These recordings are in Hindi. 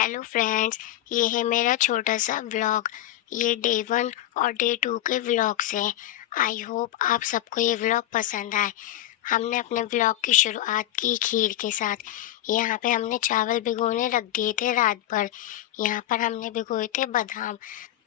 हेलो फ्रेंड्स, ये है मेरा छोटा सा व्लॉग। ये डे 1 और डे 2 के व्लॉग्स हैं। आई होप आप सबको ये व्लॉग पसंद आए। हमने अपने व्लॉग की शुरुआत की खीर के साथ। यहाँ पे हमने चावल भिगोने रख दिए थे रात भर। यहाँ पर हमने भिगोए थे बादाम।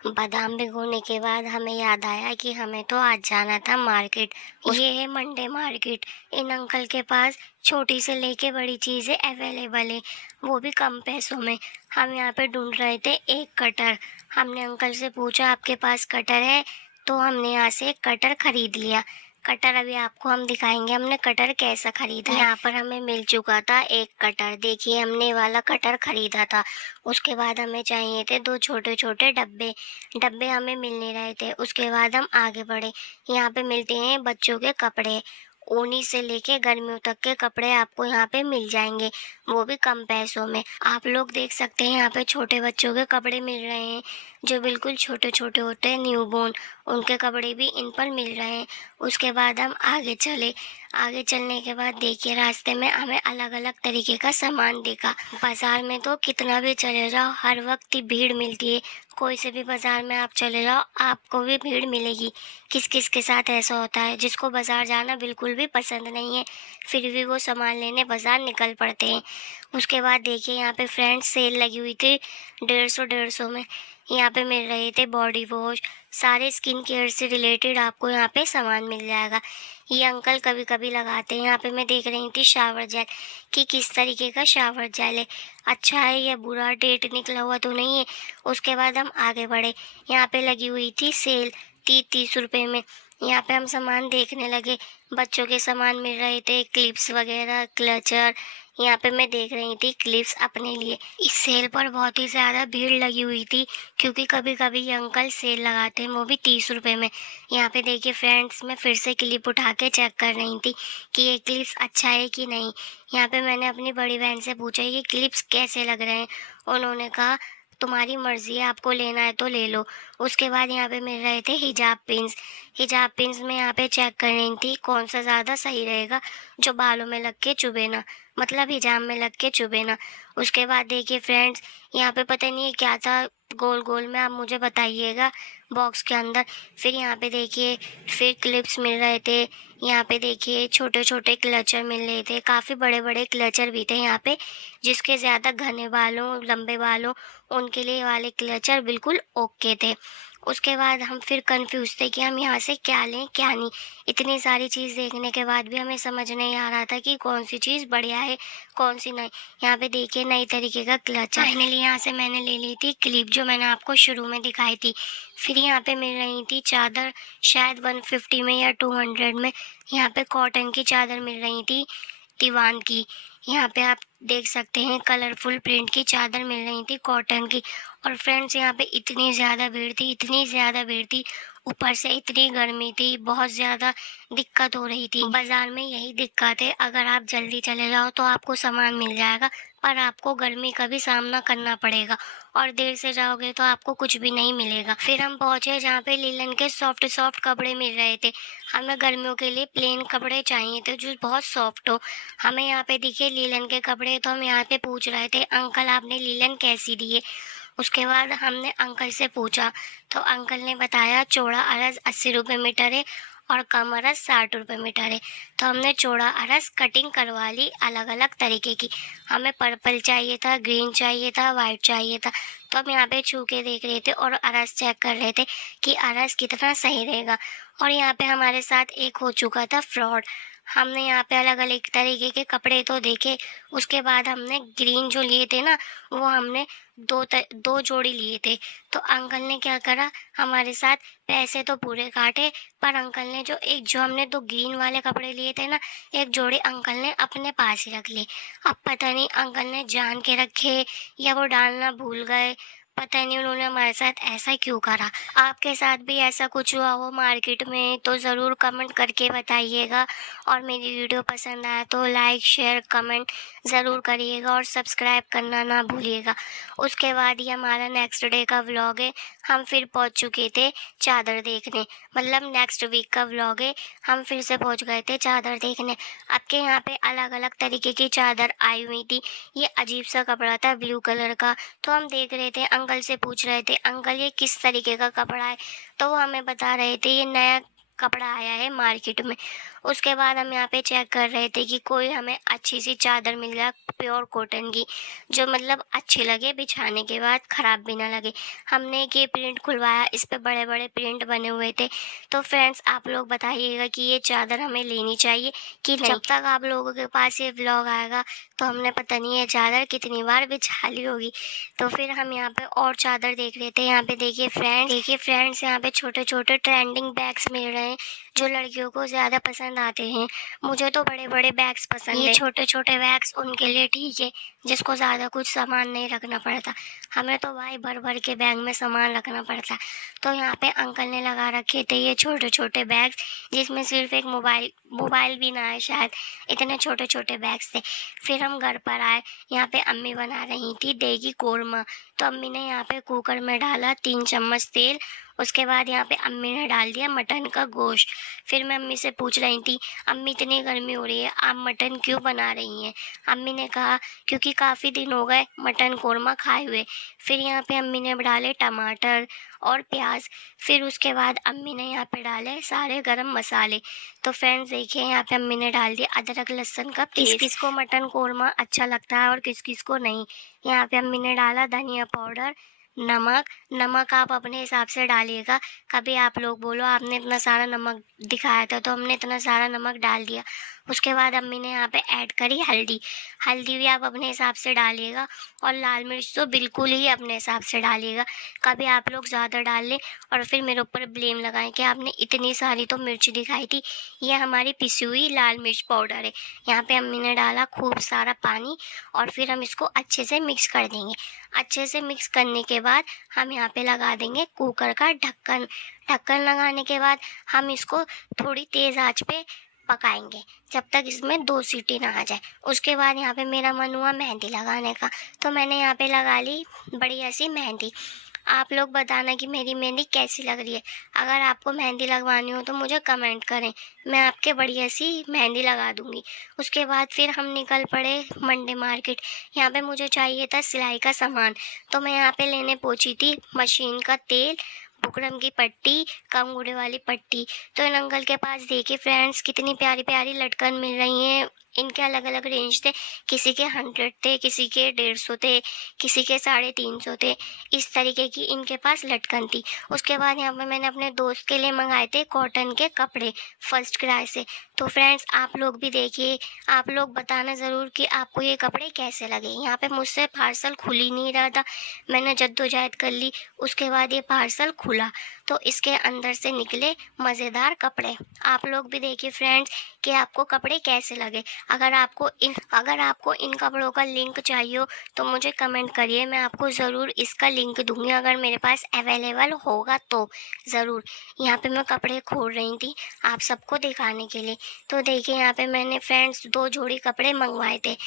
बादाम भिगोने के बाद हमें याद आया कि हमें तो आज जाना था मार्केट। ये है मंडे मार्केट। इन अंकल के पास छोटी से लेके बड़ी चीज़ें अवेलेबल है, वो भी कम पैसों में। हम यहाँ पे ढूंढ रहे थे एक कटर। हमने अंकल से पूछा आपके पास कटर है, तो हमने यहाँ से एक कटर खरीद लिया। कटर अभी आपको हम दिखाएंगे हमने कटर कैसा खरीदा है। यहाँ पर हमें मिल चुका था एक कटर। देखिए हमने ये वाला कटर खरीदा था। उसके बाद हमें चाहिए थे 2 छोटे छोटे डब्बे। डब्बे हमें मिल नहीं रहे थे। उसके बाद हम आगे बढ़े। यहाँ पे मिलते हैं बच्चों के कपड़े। ऊनी से लेके गर्मियों तक के कपड़े आपको यहाँ पे मिल जाएंगे, वो भी कम पैसों में। आप लोग देख सकते हैं यहाँ पे छोटे बच्चों के कपड़े मिल रहे हैं, जो बिल्कुल छोटे छोटे होते हैं, न्यूबॉर्न। उनके कपड़े भी इन पर मिल रहे हैं। उसके बाद हम आगे चले। आगे चलने के बाद देखिए रास्ते में हमें अलग अलग तरीके का सामान देखा। बाजार में तो कितना भी चले जाओ, हर वक्त ही भीड़ मिलती है। कोई से भी बाजार में आप चले जाओ, आपको भी भीड़ मिलेगी। किस किस के साथ ऐसा होता है जिसको बाजार जाना बिल्कुल भी पसंद नहीं है, फिर भी वो सामान लेने बाजार निकल पड़ते हैं। उसके बाद देखिए यहाँ पे फ्रेंड्स सेल लगी हुई थी 150 में। यहाँ पे मिल रहे थे बॉडी वॉश, सारे स्किन केयर से रिलेटेड आपको यहाँ पे सामान मिल जाएगा। ये अंकल कभी कभी लगाते हैं। यहाँ पे मैं देख रही थी शावर जेल कि किस तरीके का शावर जेल है, अच्छा है या बुरा, डेट निकला हुआ तो नहीं है। उसके बाद हम आगे बढ़े। यहाँ पे लगी हुई थी सेल 30-30 रुपए में। यहाँ पे हम सामान देखने लगे। बच्चों के सामान मिल रहे थे, क्लिप्स वगैरह, क्लचर। यहाँ पे मैं देख रही थी क्लिप्स अपने लिए। इस सेल पर बहुत ही ज़्यादा भीड़ लगी हुई थी, क्योंकि कभी कभी ये अंकल सेल लगाते हैं, वो भी 30 रुपए में। यहाँ पे देखिए फ्रेंड्स, मैं फिर से क्लिप उठा के चेक कर रही थी कि ये क्लिप्स अच्छा है कि नहीं। यहाँ पे मैंने अपनी बड़ी बहन से पूछा ये क्लिप्स कैसे लग रहे हैं। उन्होंने कहा तुम्हारी मर्जी है, आपको लेना है तो ले लो। उसके बाद यहाँ पे मिल रहे थे हिजाब पिन्स। हिजाब पिन्स में यहाँ पे चेक कर रही थी कौन सा ज़्यादा सही रहेगा, जो बालों में लग के चुभे ना, मतलब हिजाब में लग के चुभे ना। उसके बाद देखिए फ्रेंड्स, यहाँ पे पता नहीं क्या था, गोल गोल में, आप मुझे बताइएगा बॉक्स के अंदर। फिर यहाँ पे देखिए फिर क्लिप्स मिल रहे थे। यहाँ पे देखिए छोटे छोटे क्लचर मिल रहे थे, काफ़ी बड़े बड़े क्लचर भी थे यहाँ पे। जिसके ज़्यादा घने बालों, लंबे बालों, उनके लिए वाले क्लचर बिल्कुल ओके थे। उसके बाद हम फिर कंफ्यूज थे कि हम यहाँ से क्या लें क्या नहीं। इतनी सारी चीज़ देखने के बाद भी हमें समझ नहीं आ रहा था कि कौन सी चीज़ बढ़िया है कौन सी नहीं। यहाँ पे देखिए नई तरीके का क्लच। फाइनली यहाँ से मैंने ले ली थी क्लिप, जो मैंने आपको शुरू में दिखाई थी। फिर यहाँ पे मिल रही थी चादर, शायद 150 में या 200 में। यहाँ पे कॉटन की चादर मिल रही थी, दीवान की। यहाँ पे आप देख सकते हैं कलरफुल प्रिंट की चादर मिल रही थी कॉटन की। और फ्रेंड्स यहाँ पे इतनी ज़्यादा भीड़ थी, इतनी ज़्यादा भीड़ थी, ऊपर से इतनी गर्मी थी, बहुत ज़्यादा दिक्कत हो रही थी। बाज़ार में यही दिक्कत है, अगर आप जल्दी चले जाओ तो आपको सामान मिल जाएगा, पर आपको गर्मी का भी सामना करना पड़ेगा, और देर से जाओगे तो आपको कुछ भी नहीं मिलेगा। फिर हम पहुँचे जहाँ पे लीलन के सॉफ्ट सॉफ्ट कपड़े मिल रहे थे। हमें गर्मियों के लिए प्लेन कपड़े चाहिए थे जो बहुत सॉफ्ट हो। हमें यहाँ पे दिखे लीलन के कपड़े, तो हम यहाँ पे पूछ रहे थे अंकल आपने लीलन कैसी दी है। उसके बाद हमने अंकल से पूछा, तो अंकल ने बताया चौड़ा अरज 80 रुपये मीटर है और कम अरज 60 रुपये मीटर है। तो हमने चौड़ा अरज कटिंग करवा ली अलग अलग तरीके की। हमें पर्पल चाहिए था, ग्रीन चाहिए था, वाइट चाहिए था। तो हम यहाँ पे छू के देख रहे थे और अरज चेक कर रहे थे कि अरज कितना सही रहेगा। और यहाँ पे हमारे साथ एक हो चुका था फ्रॉड। हमने यहाँ पे अलग अलग तरीके के कपड़े तो देखे। उसके बाद हमने ग्रीन जो लिए थे ना, वो हमने दो जोड़ी लिए थे। तो अंकल ने क्या करा, हमारे साथ पैसे तो पूरे काटे, पर अंकल ने जो हमने 2 ग्रीन वाले कपड़े लिए थे ना, एक जोड़ी अंकल ने अपने पास ही रख ली। अब पता नहीं अंकल ने जान के रखे या वो डालना भूल गए, पता नहीं उन्होंने हमारे साथ ऐसा क्यों करा। आपके साथ भी ऐसा कुछ हुआ हो मार्केट में तो ज़रूर कमेंट करके बताइएगा, और मेरी वीडियो पसंद आया तो लाइक, शेयर, कमेंट ज़रूर करिएगा और सब्सक्राइब करना ना भूलिएगा। उसके बाद ये हमारा नेक्स्ट डे का व्लॉग है। हम फिर पहुंच चुके थे चादर देखने, मतलब नेक्स्ट वीक का व्लॉग है। हम फिर से पहुंच गए थे चादर देखने। आपके यहाँ पे अलग अलग तरीके की चादर आई हुई थी। ये अजीब सा कपड़ा था ब्लू कलर का। तो हम देख रहे थे, अंकल से पूछ रहे थे, अंकल ये किस तरीके का कपड़ा है? तो वो हमें बता रहे थे ये नया कपड़ा आया है मार्केट में। उसके बाद हम यहाँ पे चेक कर रहे थे कि कोई हमें अच्छी सी चादर मिल जाए प्योर कॉटन की, जो मतलब अच्छी लगे, बिछाने के बाद ख़राब भी ना लगे। हमने एक ये प्रिंट खुलवाया, इस पे बड़े बड़े प्रिंट बने हुए थे। तो फ्रेंड्स आप लोग बताइएगा कि ये चादर हमें लेनी चाहिए कि नहीं। जब तक आप लोगों के पास ये व्लॉग आएगा तो हमने पता नहीं ये चादर कितनी बार बिछा ली होगी। तो फिर हम यहाँ पे और चादर देख रहे थे। यहाँ पे देखिए फ्रेंड्स, यहाँ पे छोटे छोटे ट्रेंडिंग बैग्स मिल रहे हैं जो लड़कियों को ज़्यादा पसंद आते हैं। मुझे तो बड़े बड़े बैग्स पसंद है। ये छोटे छोटे बैग्स उनके लिए ठीक है जिसको ज़्यादा कुछ सामान नहीं रखना पड़ता। हमें तो भाई भर भर के बैग में सामान रखना पड़ता है। तो यहाँ पे अंकल ने लगा रखे थे ये छोटे छोटे बैग्स, जिसमें सिर्फ एक मोबाइल मोबाइल भी ना है शायद, इतने छोटे छोटे बैग्स थे। फिर हम घर पर आए। यहाँ पे अम्मी बना रही थी देगी कोरमा। तो अम्मी ने यहाँ पे कुकर में डाला 3 चम्मच तेल। उसके बाद यहाँ पे अम्मी ने डाल दिया मटन का गोश्त। फिर मैं अम्मी से पूछ रही थी, अम्मी इतनी गर्मी हो रही है, आप मटन क्यों बना रही हैं? अम्मी ने कहा क्योंकि काफ़ी दिन हो गए मटन कोरमा खाए हुए। फिर यहाँ पे अम्मी ने डाले टमाटर और प्याज। फिर उसके बाद अम्मी ने यहाँ पे डाले सारे गरम मसाले। तो फ्रेंड्स देखिए, यहाँ पे अम्मी ने डाल दिया अदरक लहसुन का पेस्ट। किस किस को मटन कोरमा अच्छा लगता है और किस किस को नहीं। यहाँ पे अम्मी ने डाला धनिया पाउडर, नमक। नमक आप अपने हिसाब से डालिएगा। कभी आप लोग बोलो आपने इतना सारा नमक दिखाया था, तो हमने इतना सारा नमक डाल दिया। उसके बाद अम्मी ने यहाँ पे ऐड करी हल्दी। हल्दी भी आप अपने हिसाब से डालिएगा, और लाल मिर्च तो बिल्कुल ही अपने हिसाब से डालिएगा। कभी आप लोग ज़्यादा डाल लें और फिर मेरे ऊपर ब्लेम लगाएं कि आपने इतनी सारी तो मिर्च दिखाई थी। ये हमारी पिसी हुई लाल मिर्च पाउडर है। यहाँ पे अम्मी ने डाला खूब सारा पानी, और फिर हम इसको अच्छे से मिक्स कर देंगे। अच्छे से मिक्स करने के बाद हम यहाँ पे लगा देंगे कुकर का ढक्कन। ढक्कन लगाने के बाद हम इसको थोड़ी तेज़ आंच पे पकाएंगे जब तक इसमें 2 सीटी ना आ जाए। उसके बाद यहाँ पे मेरा मन हुआ मेहंदी लगाने का, तो मैंने यहाँ पे लगा ली बढ़िया सी मेहंदी। आप लोग बताना कि मेरी मेहंदी कैसी लग रही है। अगर आपको मेहंदी लगवानी हो तो मुझे कमेंट करें, मैं आपके बढ़िया सी मेहंदी लगा दूँगी। उसके बाद फिर हम निकल पड़े मंडे मार्केट। यहाँ पे मुझे चाहिए था सिलाई का सामान, तो मैं यहाँ पे लेने पहुँची थी मशीन का तेल, बुकरम की पट्टी, कम गुड़े वाली पट्टी। तो इन अंकल के पास देखिए फ्रेंड्स कितनी प्यारी प्यारी लटकन मिल रही हैं। इनके अलग अलग रेंज थे, किसी के 100 थे, किसी के 150 थे, किसी के 350 थे। इस तरीके की इनके पास लटकन थी। उसके बाद यहाँ पे मैंने अपने दोस्त के लिए मंगाए थे कॉटन के कपड़े फर्स्ट क्राई से। तो फ्रेंड्स आप लोग भी देखिए, आप लोग बताना ज़रूर कि आपको ये कपड़े कैसे लगे। यहाँ पे मुझसे पार्सल खुल ही नहीं रहा था, मैंने जद्दोजहद कर ली। उसके बाद ये पार्सल खुला तो इसके अंदर से निकले मज़ेदार कपड़े। आप लोग भी देखिए फ्रेंड्स कि आपको कपड़े कैसे लगे। अगर आपको इन कपड़ों का लिंक चाहिए हो तो मुझे कमेंट करिए, मैं आपको ज़रूर इसका लिंक दूंगी अगर मेरे पास अवेलेबल होगा तो ज़रूर। यहाँ पे मैं कपड़े खोल रही थी आप सबको दिखाने के लिए। तो देखिए यहाँ पे मैंने फ्रेंड्स 2 जोड़ी कपड़े मंगवाए थे।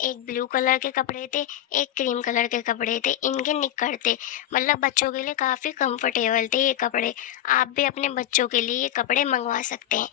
एक ब्लू कलर के कपड़े थे, एक क्रीम कलर के कपड़े थे। इनके निक्कर थे, मतलब बच्चों के लिए काफ़ी कंफर्टेबल थे ये कपड़े। आप भी अपने बच्चों के लिए ये कपड़े मंगवा सकते हैं।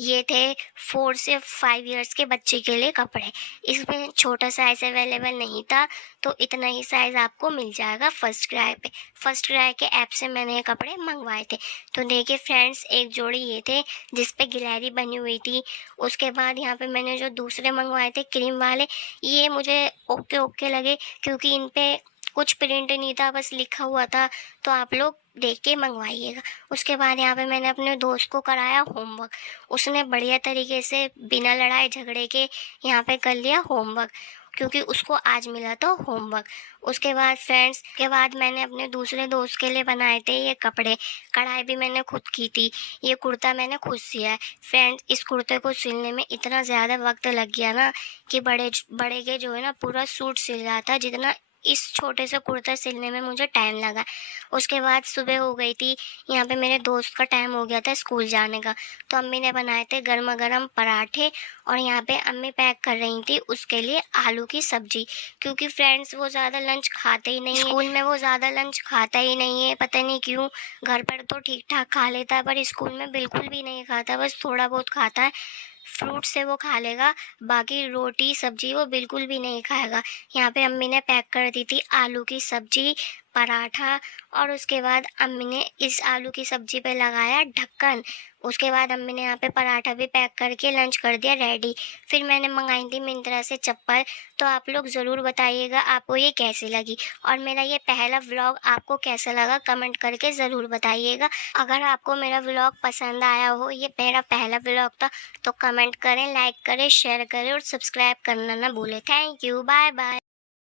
ये थे 4 से 5 इयर्स के बच्चे के लिए कपड़े। इसमें छोटा साइज़ अवेलेबल नहीं था, तो इतना ही साइज़ आपको मिल जाएगा फर्स्ट क्राई पे। फर्स्ट क्राई के ऐप से मैंने ये कपड़े मंगवाए थे। तो देखिए फ्रेंड्स, एक जोड़ी ये थे जिस पे गिलहरी बनी हुई थी। उसके बाद यहाँ पे मैंने जो दूसरे मंगवाए थे क्रीम वाले, ये मुझे ओके ओके लगे क्योंकि इन पे कुछ प्रिंट नहीं था, बस लिखा हुआ था। तो आप लोग देख के मंगवाइएगा। उसके बाद यहाँ पे मैंने अपने दोस्त को कराया होमवर्क। उसने बढ़िया तरीके से बिना लड़ाई झगड़े के यहाँ पे कर लिया होमवर्क, क्योंकि उसको आज मिला था होमवर्क। उसके बाद फ्रेंड्स के बाद मैंने अपने दूसरे दोस्त के लिए बनाए थे ये कपड़े। कढ़ाई भी मैंने खुद की थी। ये कुर्ता मैंने खुद सिया है। फ्रेंड्स इस कुर्ते को सिलने में इतना ज़्यादा वक्त लग गया ना कि बड़े बड़े के जो है ना पूरा सूट सिल जाता, जितना इस छोटे से कुर्ता सिलने में मुझे टाइम लगा। उसके बाद सुबह हो गई थी, यहाँ पे मेरे दोस्त का टाइम हो गया था स्कूल जाने का, तो अम्मी ने बनाए थे गरमा-गरम पराठे और यहाँ पे अम्मी पैक कर रही थी उसके लिए आलू की सब्ज़ी, क्योंकि फ्रेंड्स वो ज़्यादा लंच खाते ही नहीं हैं। स्कूल में वो ज़्यादा लंच खाता ही नहीं है, पता नहीं क्यों? घर पर तो ठीक-ठाक खा लेता है, पर स्कूल में बिल्कुल भी नहीं खाता, बस थोड़ा बहुत खाता है। फ्रूट से वो खा लेगा, बाकी रोटी, सब्ज़ी वो बिल्कुल भी नहीं खाएगा। यहाँ पे अम्मी ने पैक कर दी थी आलू की सब्ज़ी, पराठा और उसके बाद अम्मी ने इस आलू की सब्ज़ी पे लगाया ढक्कन। उसके बाद अम्मी ने यहाँ पे पराठा भी पैक करके लंच कर दिया रेडी। फिर मैंने मँगाई थी मिंत्रा से चप्पल, तो आप लोग ज़रूर बताइएगा आपको ये कैसी लगी और मेरा ये पहला व्लॉग आपको कैसा लगा कमेंट करके ज़रूर बताइएगा। अगर आपको मेरा व्लॉग पसंद आया हो, ये मेरा पहला व्लॉग था, तो कमेंट करें, लाइक करें, शेयर करें और सब्सक्राइब करना ना भूलें। Thank you, bye bye.